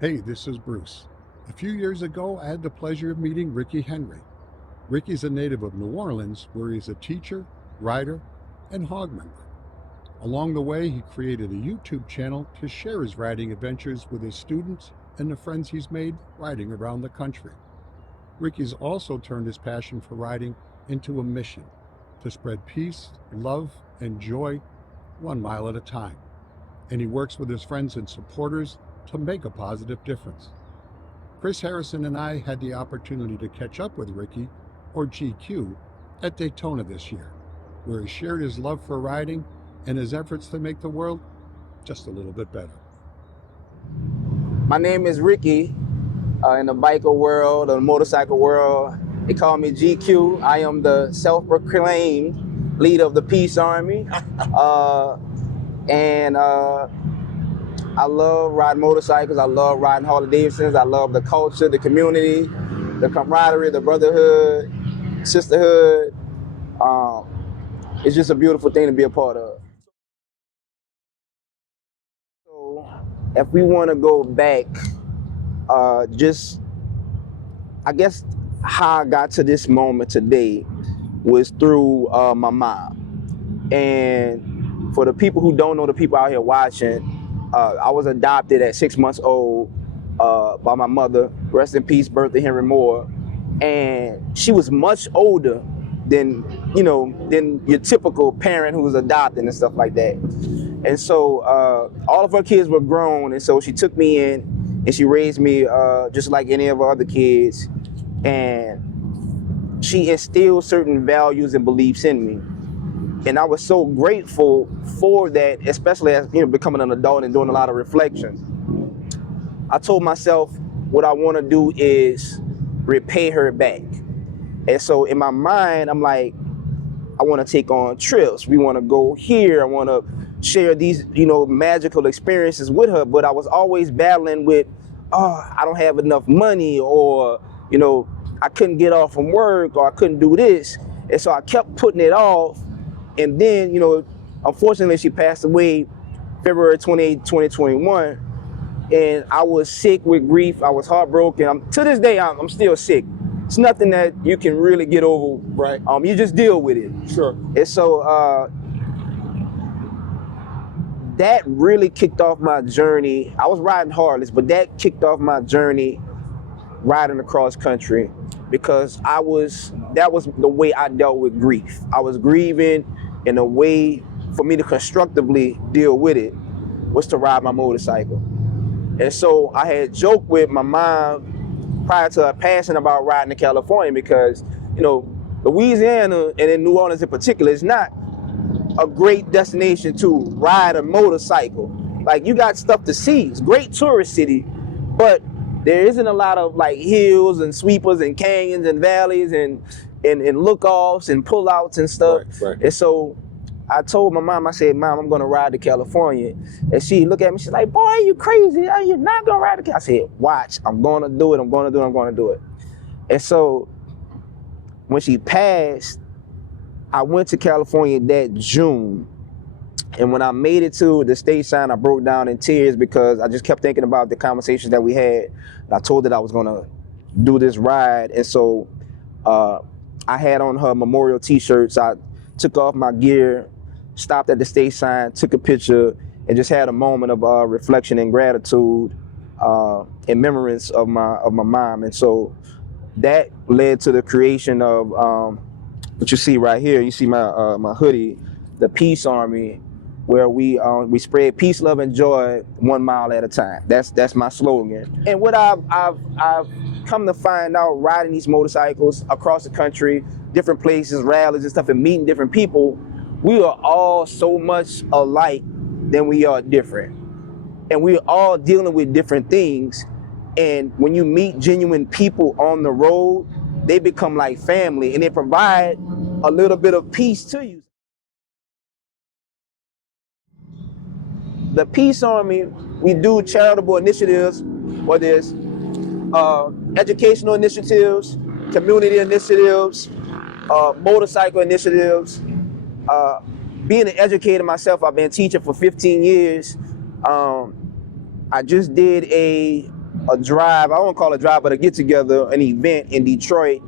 Hey, this is Bruce. A few years ago, I had the pleasure of meeting Ricky Henry. Ricky's a native of New Orleans, where he's a teacher, writer, and hog member. Along the way, he created a YouTube channel to share his writing adventures with his students and the friends he's made writing around the country. Ricky's also turned his passion for writing into a mission to spread peace, love, and joy 1 mile at a time. And he works with his friends and supporters to make a positive difference. Chris Harrison and I had the opportunity to catch up with Ricky, or GQ, at Daytona this year, where he shared his love for riding and his efforts to make the world just a little bit better. My name is Ricky. In the biker world, or the motorcycle world, they call me GQ. I am the self-proclaimed leader of the Peace Army. And I love riding motorcycles. I love riding Harley Davidsons. I love the culture, the community, the camaraderie, the brotherhood, sisterhood. It's just a beautiful thing to be a part of. So if we want to go back, I guess how I got to this moment today was through my mom. And for the people who don't know, the people out here watching, I was adopted at 6 months old by my mother, rest in peace, Bertha Henry Moore. And she was much older than your typical parent who was adopted and stuff like that. And so all of her kids were grown, and so she took me in and she raised me just like any of her other kids. And she instilled certain values and beliefs in me. And I was so grateful for that, especially as becoming an adult and doing a lot of reflection. I told myself what I want to do is repay her back. And so in my mind, I'm like, I want to take on trips. We want to go here. I want to share these, magical experiences with her. But I was always battling with, I don't have enough money, or, I couldn't get off from work, or I couldn't do this. And so I kept putting it off. And then, unfortunately, she passed away February 28, 2021. And I was sick with grief. I was heartbroken. To this day, I'm still sick. It's nothing that you can really get over. Right. You just deal with it. Sure. And so that really kicked off my journey. I was riding Harleys, but that kicked off my journey riding across country, because that was the way I dealt with grief. I was grieving, and a way for me to constructively deal with it was to ride my motorcycle. And so I had joked with my mom prior to her passing about riding to California, because Louisiana, and in New Orleans in particular, is not a great destination to ride a motorcycle. Like, you got stuff to see. It's a great tourist city, but there isn't a lot of like hills and sweepers and canyons and valleys and look-offs and pull-outs and stuff. Right. And so I told my mom, I said, Mom, I'm gonna ride to California. And she looked at me, she's like, boy, are you crazy? Are you not gonna ride to California? I said, watch, I'm gonna do it, I'm gonna do it. And so when she passed, I went to California that June. And when I made it to the state sign, I broke down in tears, because I just kept thinking about the conversations that we had. And I told her that I was gonna do this ride. And so I had on her memorial t-shirts. I took off my gear, stopped at the state sign, took a picture, and just had a moment of reflection and gratitude in remembrance of my mom. And so that led to the creation of what you see right here. You see my hoodie, the Peace Army, where we spread peace, love, and joy 1 mile at a time. That's my slogan. And what I've come to find out, riding these motorcycles across the country, different places, rallies and stuff, and meeting different people, we are all so much alike than we are different. And we're all dealing with different things. And when you meet genuine people on the road, they become like family, and they provide a little bit of peace to you. The Peace Army, we do charitable initiatives, whether it's educational initiatives, community initiatives, motorcycle initiatives. Being an educator myself, I've been teaching for 15 years. I just did a a drive. I won't call it a drive, but a get together, an event in Detroit,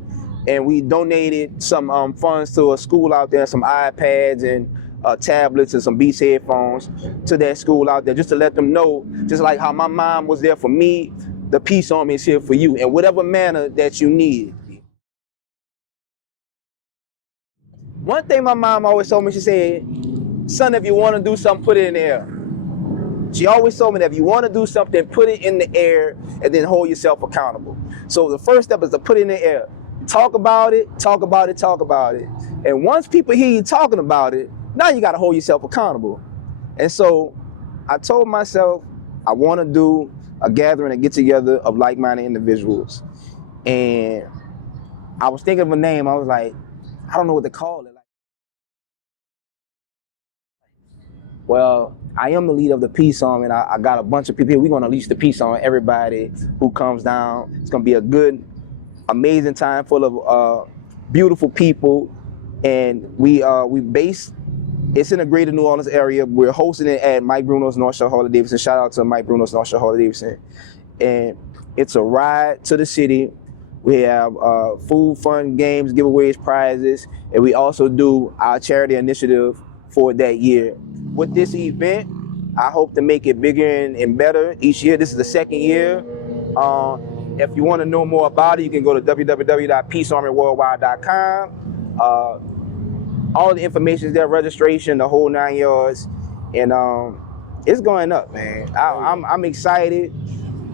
and we donated some funds to a school out there, some iPads and tablets and some Beats headphones to that school out there, just to let them know, just like how my mom was there for me, the Peace Army is here for you in whatever manner that you need. One thing my mom always told me, she said, son, if you want to do something, put it in the air. She always told me that if you want to do something, put it in the air and then hold yourself accountable. So the first step is to put it in the air. Talk about it, talk about it, talk about it. And once people hear you talking about it, now you got to hold yourself accountable. And so I told myself I want to do a gathering, a get together of like-minded individuals. And I was thinking of a name. I was like, I don't know what to call it. Well, I am the leader of the Peace Army, and I got a bunch of people here. We're going to unleash the Peace on everybody who comes down. It's going to be a good, amazing time full of beautiful people. And we based, it's in the greater New Orleans area. We're hosting it at Mike Bruno's North Shore Harley Davidson. Shout out to Mike Bruno's North Shore Harley Davidson. And it's a ride to the city. We have food, fun, games, giveaways, prizes, and we also do our charity initiative for that year. With this event, I hope to make it bigger and better each year. This is the second year. If you want to know more about it, you can go to www.peacearmyworldwide.com. All the information is there, registration, the whole 9 yards, and it's going up, man. I'm excited.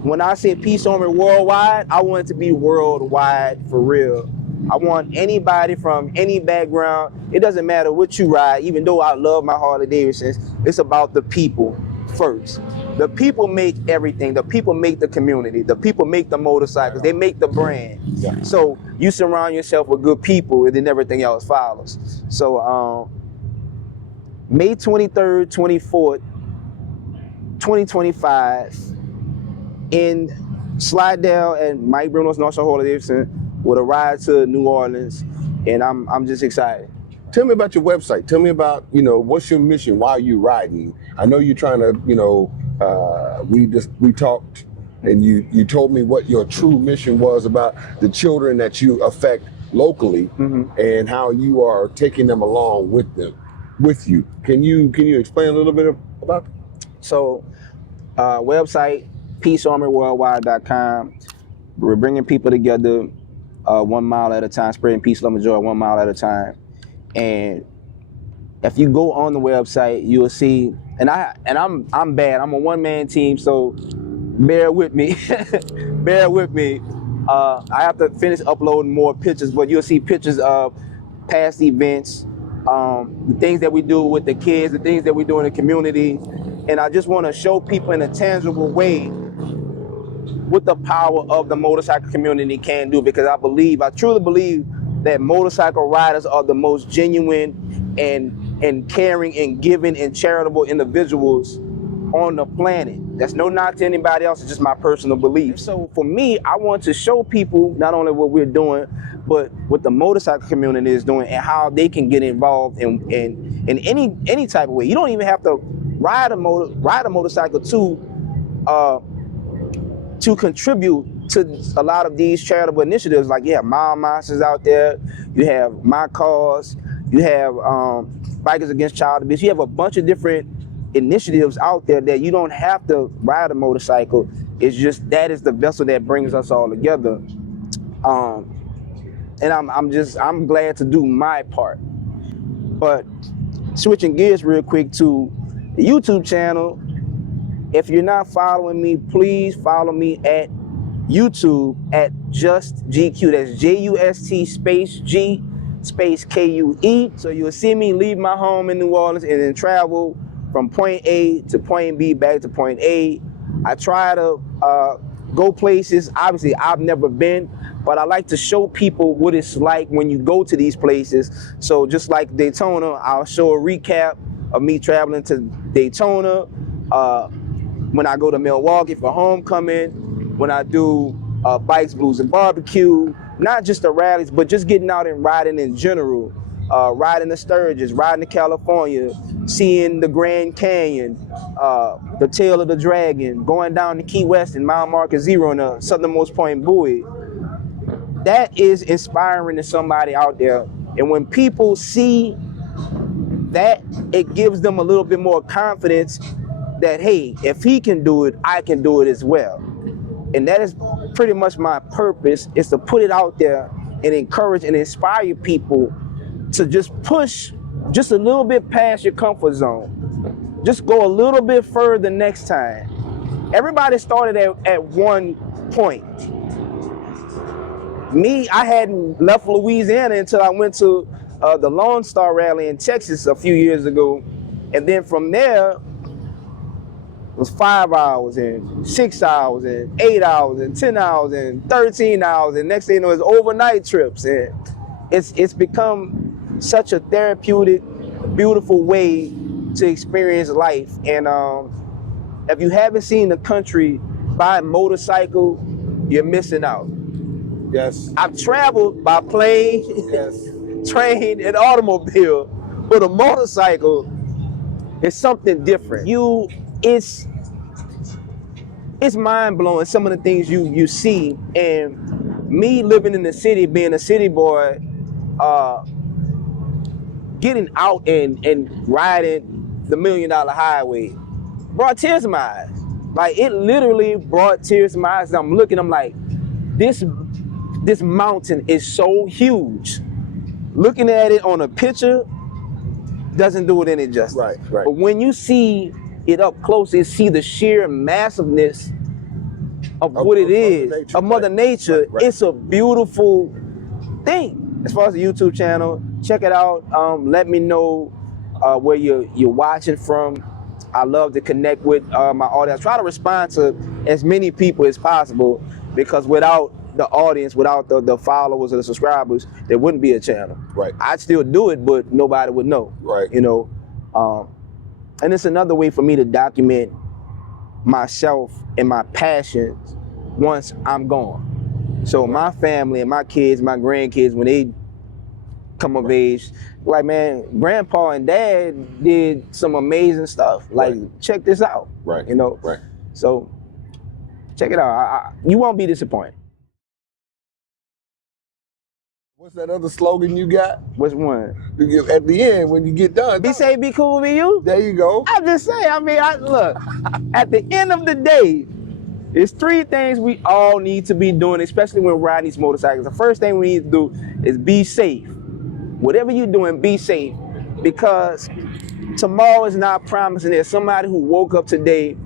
When I say Peace Army Worldwide, I want it to be worldwide for real. I want anybody from any background. It doesn't matter what you ride, even though I love my Harley Davidsons. It's about the people first. The people make everything. The people make the community. The people make the motorcycles. They make the brand. Yeah. So you surround yourself with good people, and then everything else follows. So May 23rd, 24th, 2025, in Slidell and Mike Bruno's North Shore Harley Davidson with a ride to New Orleans, and I'm just excited. Tell me about your website. Tell me about, what's your mission? Why are you riding? I know you're trying to, we talked and you told me what your true mission was about the children that you affect locally, and how you are taking them along with you. Can you explain a little bit about that? So, website, peacearmyworldwide.com. We're bringing people together 1 mile at a time, spreading peace, love, and joy 1 mile at a time. And if you go on the website, you'll see, and I'm bad. I'm a one-man team, so bear with me. Bear with me. I have to finish uploading more pictures, but you'll see pictures of past events, the things that we do with the kids, the things that we do in the community. And I just want to show people in a tangible way what the power of the motorcycle community can do, because I truly believe that motorcycle riders are the most genuine and caring and giving and charitable individuals on the planet. That's no knock to anybody else, it's just my personal belief. So for me, I want to show people not only what we're doing, but what the motorcycle community is doing and how they can get involved in any type of way. You don't even have to ride a motorcycle to contribute to a lot of these charitable initiatives. Like you have Mile Monsters out there, you have My Cause, you have Bikers Against Child Abuse. You have a bunch of different initiatives out there that you don't have to ride a motorcycle. It's just that is the vessel that brings us all together. And I'm glad to do my part. But switching gears real quick to the YouTube channel, if you're not following me, please follow me at YouTube at Just G Kue. That's J-U-S-T space G space K-U-E. So you'll see me leave my home in New Orleans and then travel from point A to point B, back to point A. I try to go places. Obviously, I've never been, but I like to show people what it's like when you go to these places. So just like Daytona, I'll show a recap of me traveling to Daytona. When I go to Milwaukee for homecoming, when I do Bikes, Blues, and Barbecue, not just the rallies, but just getting out and riding in general. riding the Sturgis, riding to California, seeing the Grand Canyon, the Tail of the Dragon, going down to Key West and Mount Market Zero and the southernmost point buoy. That is inspiring to somebody out there. And when people see that, it gives them a little bit more confidence that, hey, if he can do it, I can do it as well. And that is pretty much my purpose, is to put it out there and encourage and inspire people to just push just a little bit past your comfort zone. Just go a little bit further next time. Everybody started at one point. Me, I hadn't left Louisiana until I went to the Lone Star Rally in Texas a few years ago. And then from there, it was 5 hours and 6 hours and 8 hours and 10 hours and 13 hours. And next thing you know, it's overnight trips. And it's become such a therapeutic, beautiful way to experience life. And if you haven't seen the country by motorcycle, you're missing out. Yes. I've traveled by plane, Yes. train, and automobile, but a motorcycle is something different. It's mind-blowing, some of the things you see. And me living in the city, being a city boy, getting out and riding the $1 Million Highway brought tears to my eyes. Like, it literally brought tears to my eyes. I'm looking, I'm like, this mountain is so huge. Looking at it on a picture doesn't do it any justice. Right. But when you see it up close and see the sheer massiveness of what it is, of Mother Nature, Right. it's a beautiful thing. As far as the YouTube channel, check it out. Let me know where you're watching from. I love to connect with my audience. I try to respond to as many people as possible, because without the audience, without the followers or the subscribers, there wouldn't be a channel. Right. I'd still do it, but nobody would know. Right. You know, and it's another way for me to document myself and my passions once I'm gone. So my family and my kids, my grandkids, when they come of age, like, man, grandpa and dad did some amazing stuff. Like, check this out. Right. You know. Right. So check it out. You won't be disappointed. What's that other slogan you got? Which one? At the end, when you get done. Be safe, be cool, be you. There you go. I'm just saying, look, at the end of the day, there's three things we all need to be doing, especially when riding these motorcycles. The first thing we need to do is be safe. Whatever you're doing, be safe, because tomorrow is not promising. There's somebody who woke up today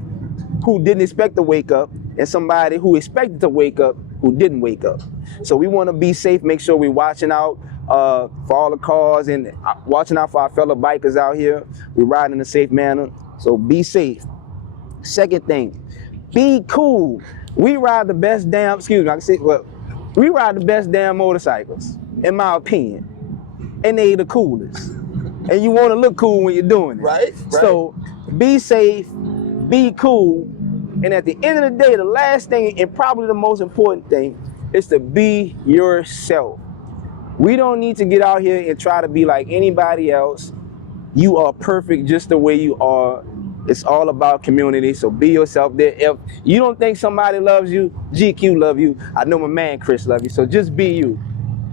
who didn't expect to wake up, and somebody who expected to wake up who didn't wake up. So we want to be safe, make sure we're watching out for all the cars and watching out for our fellow bikers out here. We're riding in a safe manner, so be safe. Second thing, be cool. We ride the best damn, we ride the best damn motorcycles, in my opinion, and they the coolest. And you want to look cool when you're doing it. Right. So be safe, be cool, and at the end of the day, the last thing, and probably the most important thing, is to be yourself. We don't need to get out here and try to be like anybody else. You are perfect just the way you are. It's all about community, so be yourself there. If you don't think somebody loves you, GQ love you. I know my man Chris love you, so just be you.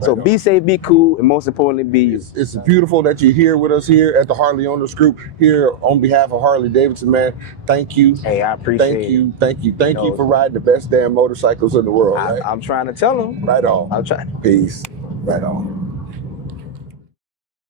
So be safe, be cool, and most importantly, be you. It's beautiful that you're here with us here at the Harley Owners Group, here on behalf of Harley Davidson, man. Thank you. Hey, I appreciate it. Thank you for riding the best damn motorcycles in the world. Right? I'm trying to tell them. Right on. I'm trying. Peace. Right on.